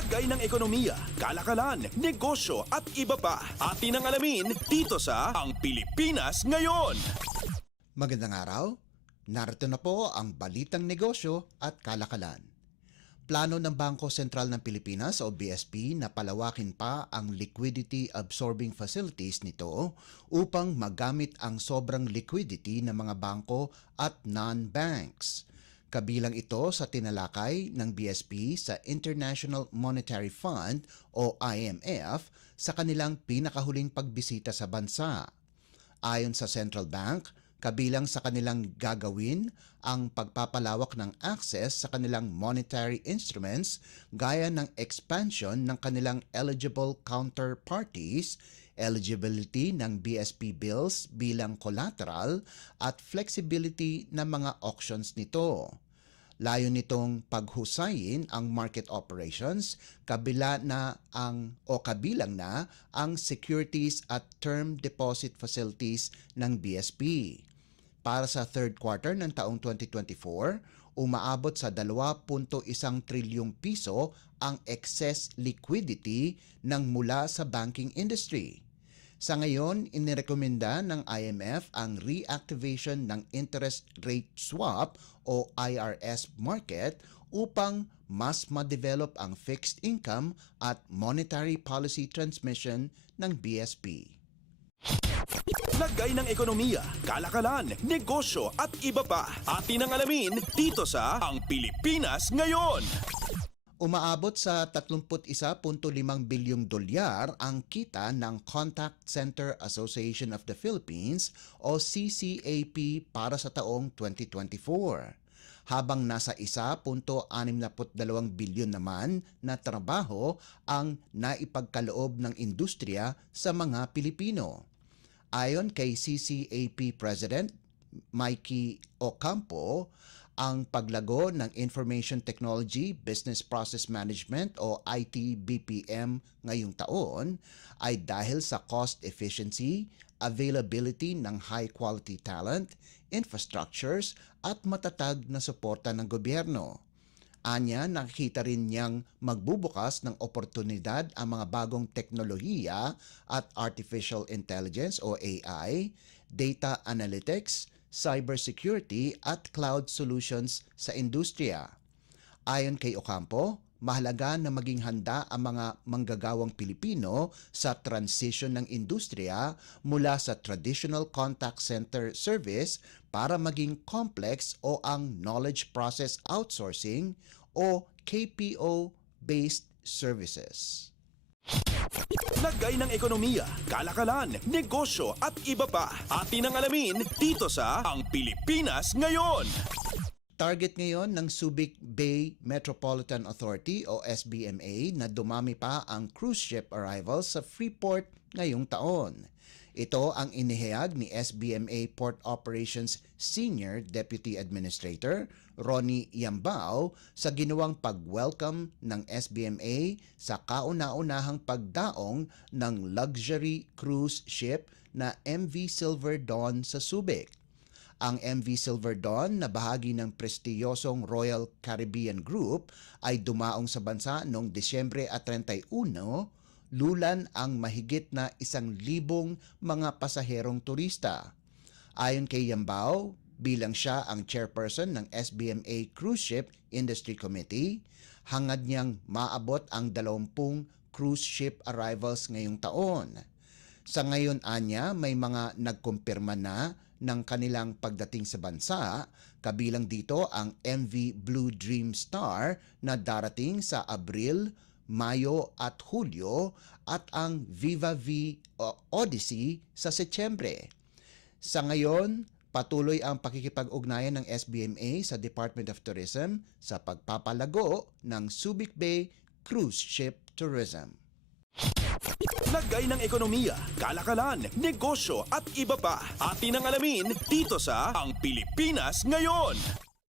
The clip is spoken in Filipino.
Lagay ng ekonomiya, kalakalan, negosyo at iba pa. Atin ang alamin dito sa Ang Pilipinas Ngayon. Magandang araw. Narito na po ang balitang negosyo at kalakalan. Plano ng Bangko Sentral ng Pilipinas o BSP na palawakin pa ang liquidity absorbing facilities nito upang magamit ang sobrang liquidity ng mga bangko at non-banks. Kabilang ito sa tinalakay ng BSP sa International Monetary Fund o IMF sa kanilang pinakahuling pagbisita sa bansa. Ayon sa Central Bank, kabilang sa kanilang gagawin ang pagpapalawak ng access sa kanilang monetary instruments gaya ng expansion ng kanilang eligible counterparties, eligibility ng BSP bills bilang collateral at flexibility ng mga auctions nito. Layo nitong paghusayin ang market operations kabilang na ang securities at term deposit facilities ng BSP. Para sa third quarter ng taong 2024, umaabot sa 2.1 trilyong piso ang excess liquidity ng mula sa banking industry. Sa ngayon, inirekomenda ng IMF ang reactivation ng interest rate swap o IRS market upang mas ma-develop ang fixed income at monetary policy transmission ng BSP. Lagay ng ekonomiya, kalakalan, negosyo at iba pa. Atin ang alamin dito sa Ang Pilipinas Ngayon. Umaabot sa 31.5 bilyong dolyar ang kita ng Contact Center Association of the Philippines o CCAP para sa taong 2024. Habang nasa 1.62 bilyon naman na trabaho ang naipagkaloob ng industriya sa mga Pilipino. Ayon kay CCAP President Mikey Ocampo, ang paglago ng Information Technology Business Process Management o IT-BPM ngayong taon ay dahil sa cost efficiency, availability ng high-quality talent, infrastructures at matatag na suporta ng gobyerno. Anya, nakikita rin niyang magbubukas ng oportunidad ang mga bagong teknolohiya at artificial intelligence o AI, data analytics, cybersecurity at cloud solutions sa industriya. Ayon kay Ocampo, mahalaga na maging handa ang mga manggagawang Pilipino sa transition ng industriya mula sa traditional contact center service para maging complex o ang knowledge process outsourcing o KPO-based services. Lagay ng ekonomiya, kalakalan, negosyo at iba pa. Atin ang alamin dito sa Ang Pilipinas Ngayon. Target ngayon ng Subic Bay Metropolitan Authority o SBMA na dumami pa ang cruise ship arrivals sa Freeport ngayong taon. Ito ang inihayag ni SBMA Port Operations Senior Deputy Administrator Ronnie Yambao sa ginawang pag-welcome ng SBMA sa kauna-unahang pagdaong ng luxury cruise ship na MV Silver Dawn sa Subic. Ang MV Silver Dawn na bahagi ng prestiyosong Royal Caribbean Group ay dumaong sa bansa noong Disyembre 31, lulan ang mahigit na 1,000 mga pasaherong turista. Ayon kay Yambao, bilang siya ang chairperson ng SBMA Cruise Ship Industry Committee, hangad niyang maabot ang 20 cruise ship arrivals ngayong taon. Sa ngayon anya, may mga nagkumpirma na ng kanilang pagdating sa bansa, kabilang dito ang MV Blue Dream Star na darating sa Abril, Mayo at Hulyo at ang Viva V Odyssey sa Setyembre. Sa ngayon, patuloy ang pakikipag-ugnayan ng SBMA sa Department of Tourism sa pagpapalago ng Subic Bay Cruise Ship Tourism. Lagay ng ekonomiya, kalakalan, negosyo at iba pa. Atin ang alamin dito sa Ang Pilipinas Ngayon.